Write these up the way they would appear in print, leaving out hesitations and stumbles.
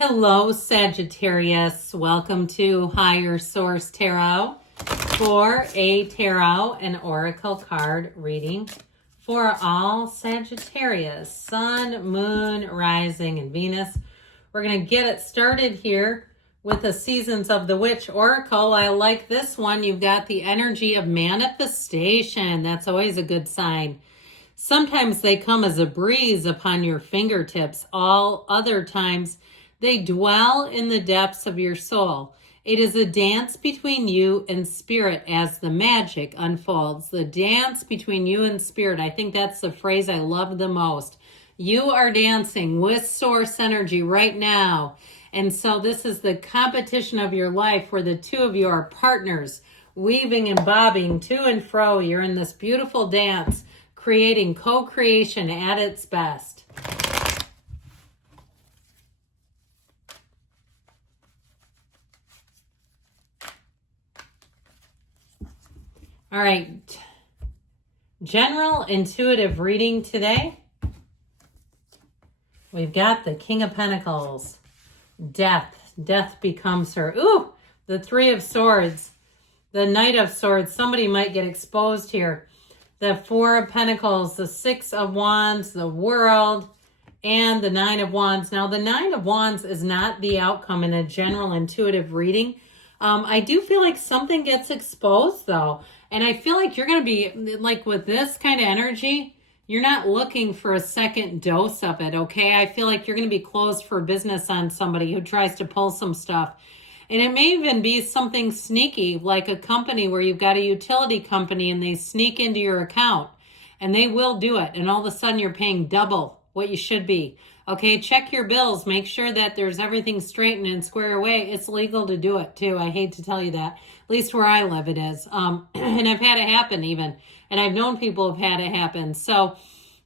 Hello, Sagittarius. Welcome to Higher Source Tarot for a tarot and oracle card reading for all Sagittarius, Sun, Moon, Rising, and Venus. We're going to get it started here with the Seasons of the Witch Oracle. I like this one. You've got the energy of manifestation. That's always a good sign. Sometimes they come as a breeze upon your fingertips. All other times, they dwell in the depths of your soul. It is a dance between you and spirit as the magic unfolds. The dance between you and spirit. I think that's the phrase I love the most. You are dancing with source energy right now. And so this is the competition of your life where the two of you are partners, weaving and bobbing to and fro. You're in this beautiful dance, creating co-creation at its best. All right, general intuitive reading today. We've got the King of Pentacles, death. Death becomes her. Ooh, the Three of Swords, the Knight of Swords. Somebody might get exposed here. The Four of Pentacles, the Six of Wands, the World, and the Nine of Wands. Now, the Nine of Wands is not the outcome in a general intuitive reading. I do feel like something gets exposed, though. And I feel like you're going to be, like with this kind of energy, you're not looking for a second dose of it, okay? I feel like you're going to be closed for business on somebody who tries to pull some stuff. And it may even be something sneaky, like a company where you've got a utility company and they sneak into your account. And they will do it. And all of a sudden you're paying double what you should be. Okay, check your bills. Make sure that there's everything straightened and square away. It's legal to do it too. I hate to tell you that. At least where I live it is. And I've had it happen even. And I've known people who've had it happen. So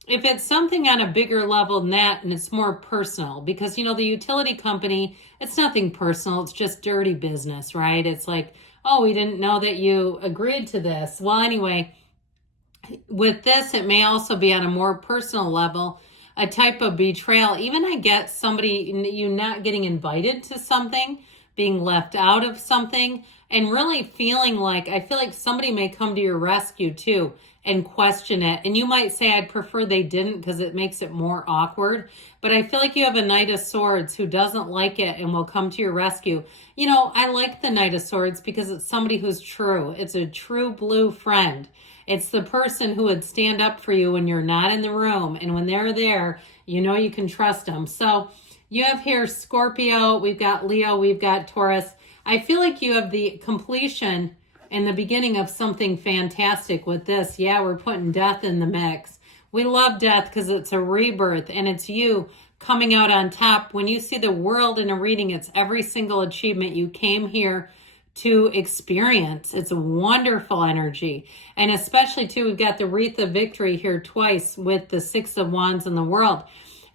if it's something on a bigger level than that and it's more personal, because, you know, the utility company, it's nothing personal. It's just dirty business, right? It's like, oh, we didn't know that you agreed to this. Well, anyway, with this, it may also be on a more personal level, a type of betrayal. Even I get somebody, you not getting invited to something, being left out of something, and really feeling like, I feel like somebody may come to your rescue too and question it. And you might say, I'd prefer they didn't because it makes it more awkward. But I feel like you have a Knight of Swords who doesn't like it and will come to your rescue. You know, I like the Knight of Swords because it's somebody who's true. It's a true blue friend. It's the person who would stand up for you when you're not in the room. And when they're there, you know you can trust them. So you have here Scorpio, we've got Leo, we've got Taurus. I feel like you have the completion and the beginning of something fantastic with this. Yeah, we're putting death in the mix. We love death because it's a rebirth and it's you coming out on top. When you see the world in a reading, it's every single achievement you came here to experience. It's a wonderful energy. And especially too, we've got the Wreath of Victory here twice with the Six of Wands in the World.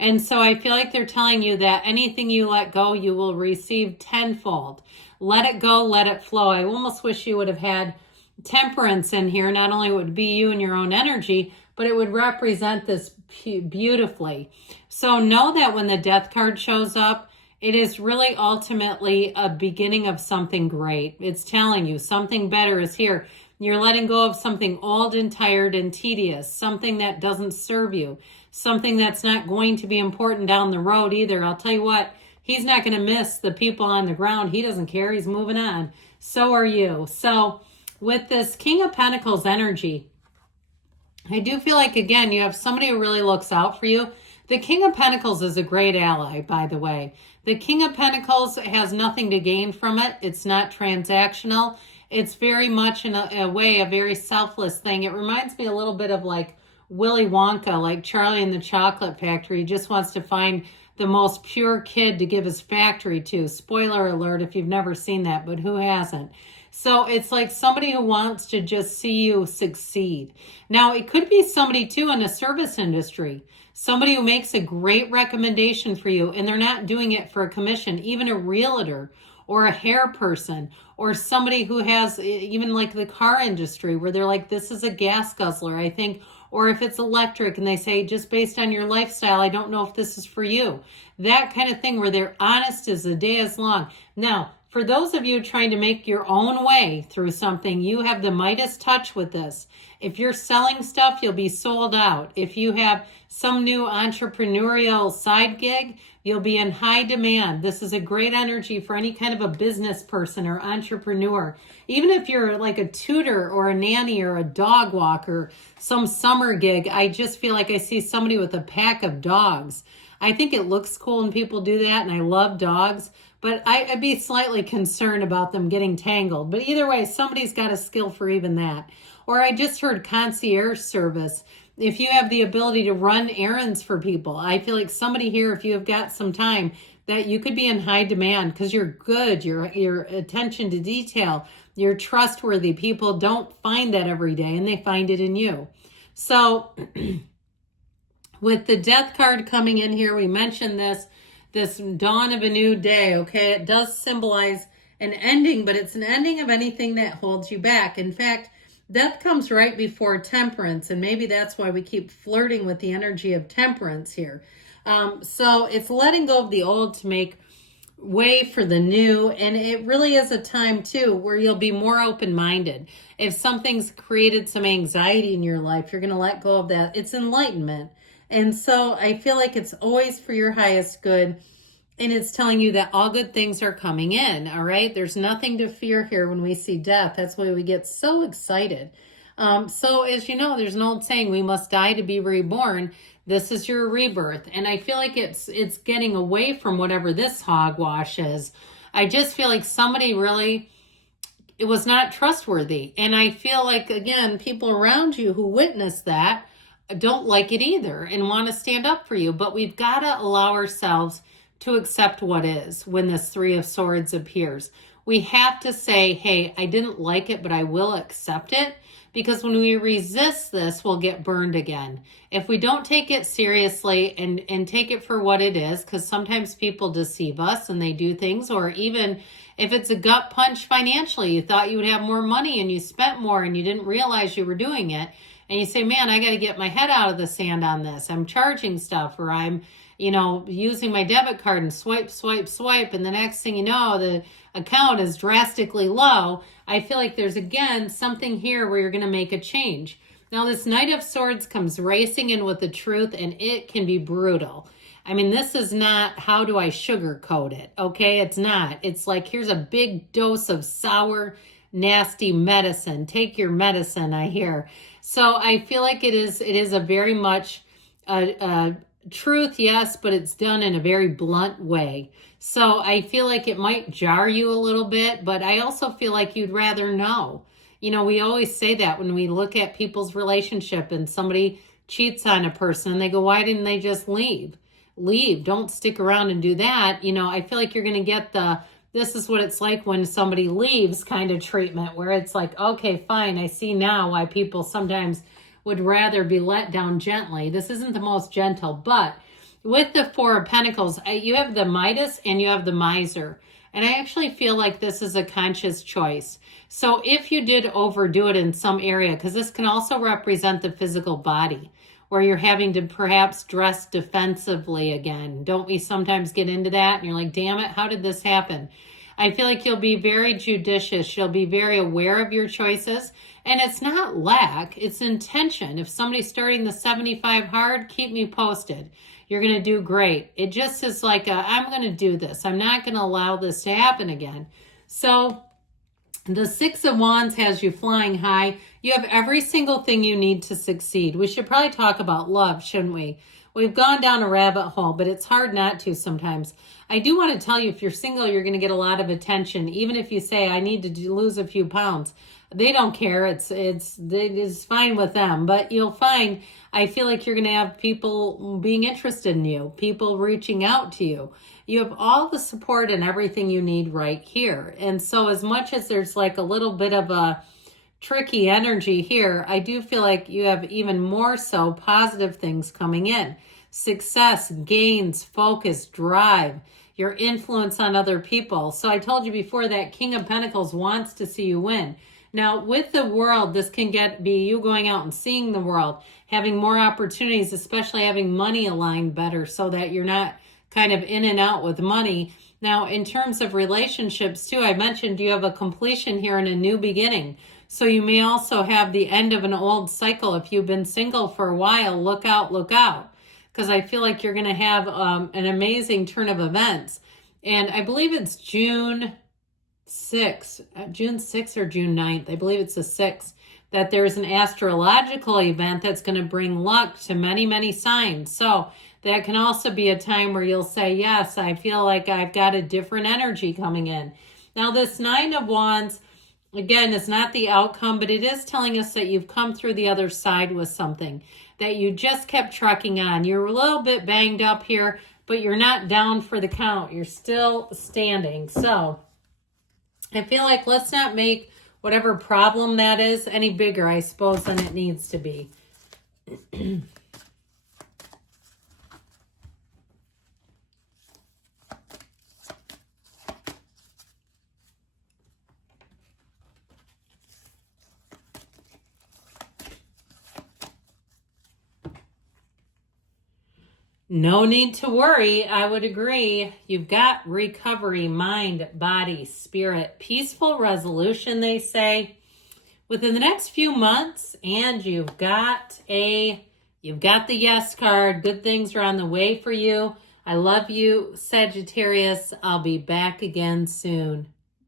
And so I feel like they're telling you that anything you let go, you will receive tenfold. Let it go, let it flow. I almost wish you would have had Temperance in here. Not only would it be you and your own energy, but it would represent this beautifully. So know that when the Death card shows up, it is really ultimately a beginning of something great. It's telling you something better is here. You're letting go of something old and tired and tedious, something that doesn't serve you, something that's not going to be important down the road either. I'll tell you what, he's not going to miss the people on the ground. He doesn't care. He's moving on. So are you. So with this King of Pentacles energy, I do feel like, again, you have somebody who really looks out for you. The King of Pentacles is a great ally, by the way. The King of Pentacles has nothing to gain from it. It's not transactional. It's very much, in a way, a very selfless thing. It reminds me a little bit of like Willy Wonka, like Charlie and the Chocolate Factory. He just wants to find the most pure kid to give his factory to. Spoiler alert if you've never seen that, but who hasn't? So it's like somebody who wants to just see you succeed. Now, it could be somebody too in the service industry. Somebody who makes a great recommendation for you and they're not doing it for a commission. Even a realtor or a hair person or somebody who has even like the car industry where they're like, this is a gas guzzler. I think Or if it's electric and they say, just based on your lifestyle, I don't know if this is for you. That kind of thing where they're honest as the day is long. Now, for those of you trying to make your own way through something, you have the Midas touch with this. If you're selling stuff, you'll be sold out. If you have some new entrepreneurial side gig, you'll be in high demand. This is a great energy for any kind of a business person or entrepreneur. Even if you're like a tutor or a nanny or a dog walker, some summer gig, I just feel like I see somebody with a pack of dogs. I think it looks cool when people do that, and I love dogs, but I'd be slightly concerned about them getting tangled. But either way, somebody's got a skill for even that. Or I just heard concierge service. If you have the ability to run errands for people, I feel like somebody here, if you have got some time, that you could be in high demand because you're good, your attention to detail, you're trustworthy. People don't find that every day, and they find it in you. So with the death card coming in here, we mentioned this dawn of a new day, okay? It does symbolize an ending, but it's an ending of anything that holds you back. In fact, death comes right before temperance, and maybe that's why we keep flirting with the energy of temperance here. So it's letting go of the old to make way for the new, and it really is a time too where you'll be more open-minded. If something's created some anxiety in your life, you're going to let go of that. It's enlightenment. And so I feel like it's always for your highest good. And it's telling you that all good things are coming in, all right? There's nothing to fear here when we see death. That's why we get so excited. So as you know, there's an old saying, we must die to be reborn. This is your rebirth. And I feel like it's getting away from whatever this hogwash is. I just feel like somebody really, it was not trustworthy. And I feel like, again, people around you who witnessed that don't like it either and want to stand up for you. But we've got to allow ourselves to accept what is when this Three of Swords appears. We have to say, hey, I didn't like it, but I will accept it. Because when we resist this, we'll get burned again. If we don't take it seriously and take it for what it is, because sometimes people deceive us and they do things, or even if it's a gut punch financially, you thought you would have more money and you spent more and you didn't realize you were doing it. And you say, man, I got to get my head out of the sand on this. I'm charging stuff, or I'm, using my debit card and swipe, swipe, swipe. And the next thing you know, the account is drastically low. I feel like there's, again, something here where you're going to make a change. Now, this Knight of Swords comes racing in with the truth, and it can be brutal. I mean, this is not, how do I sugarcoat it? Okay, it's not. It's like, here's a big dose of sour, nasty medicine. Take your medicine, I hear. So I feel like it is a very much truth, yes, but it's done in a very blunt way. So I feel like it might jar you a little bit, but I also feel like you'd rather know. We always say that when we look at people's relationship and somebody cheats on a person, and they go, why didn't they just leave? Leave. Don't stick around and do that. I feel like you're going to get this is what it's like when somebody leaves kind of treatment, where it's like, okay, fine, I see now why people sometimes would rather be let down gently. This isn't the most gentle, but with the Four of Pentacles, you have the Midas and you have the Miser. And I actually feel like this is a conscious choice. So if you did overdo it in some area, because this can also represent the physical body, where you're having to perhaps dress defensively again. Don't we sometimes get into that? And you're like, damn it, how did this happen? I feel like you'll be very judicious. You'll be very aware of your choices. And it's not lack, it's intention. If somebody's starting the 75 hard, keep me posted. You're going to do great. It just is like, I'm going to do this. I'm not going to allow this to happen again. So the Six of Wands has you flying high. You have every single thing you need to succeed. We should probably talk about love, shouldn't we? We've gone down a rabbit hole, but it's hard not to sometimes. I do want to tell you, if you're single, you're going to get a lot of attention. Even if you say, I need to lose a few pounds. They don't care. It's fine with them. But you'll find, I feel like you're going to have people being interested in you, people reaching out to you. You have all the support and everything you need right here. And so as much as there's like a little bit of a tricky energy here, I do feel like you have even more so positive things coming in. Success, gains, focus, drive, your influence on other people. So I told you before that King of Pentacles wants to see you win. Now, with the world, this can be you going out and seeing the world, having more opportunities, especially having money aligned better so that you're not kind of in and out with money. Now, in terms of relationships too, I mentioned you have a completion here and a new beginning. So you may also have the end of an old cycle. If you've been single for a while, look out, look out. Because I feel like you're going to have an amazing turn of events. And I believe it's June 6th or June 9th. I believe it's the 6th. That there's an astrological event that's going to bring luck to many, many signs. So that can also be a time where you'll say, yes, I feel like I've got a different energy coming in. Now, this Nine of Wands, again, is not the outcome, but it is telling us that you've come through the other side with something, that you just kept trucking on. You're a little bit banged up here, but you're not down for the count. You're still standing. So I feel like let's not make whatever problem that is any bigger, I suppose, than it needs to be. No need to worry. I would agree. You've got recovery, mind, body, spirit, peaceful resolution, they say, within the next few months. And you've got the yes card. Good things are on the way for you. I love you, Sagittarius. I'll be back again soon.